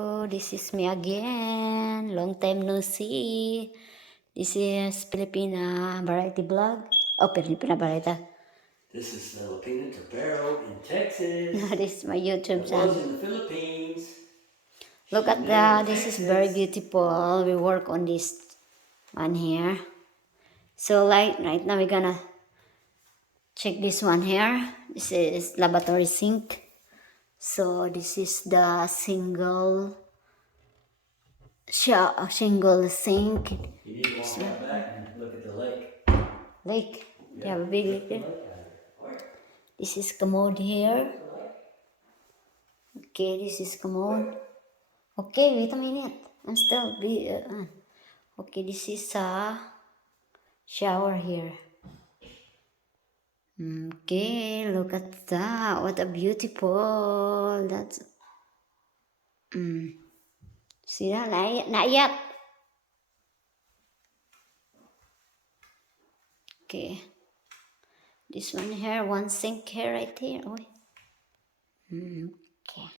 Oh, this is me again. Long time no see. This is Filipina Variety Vlog. Oh, Filipina Variety. This is Filipina Cabero in Texas. This is my YouTube I was channel. in the Philippines. Look She's at now in this is very Texas. beautiful. We work on this one here. So right now we're gonna check this one here. This is lavatory sink. So this is the single sink. You need to walk out back and look at the lake. Lake. Yeah, You have a big look lake at the there. lake out here. This is commode here. Okay, this is commode. Okay, wait a minute. I'm still okay, this is a shower here. Okay, look at that. What a beautiful. That's see that? Not yet. Okay. This one here, one sink here right here. Oh,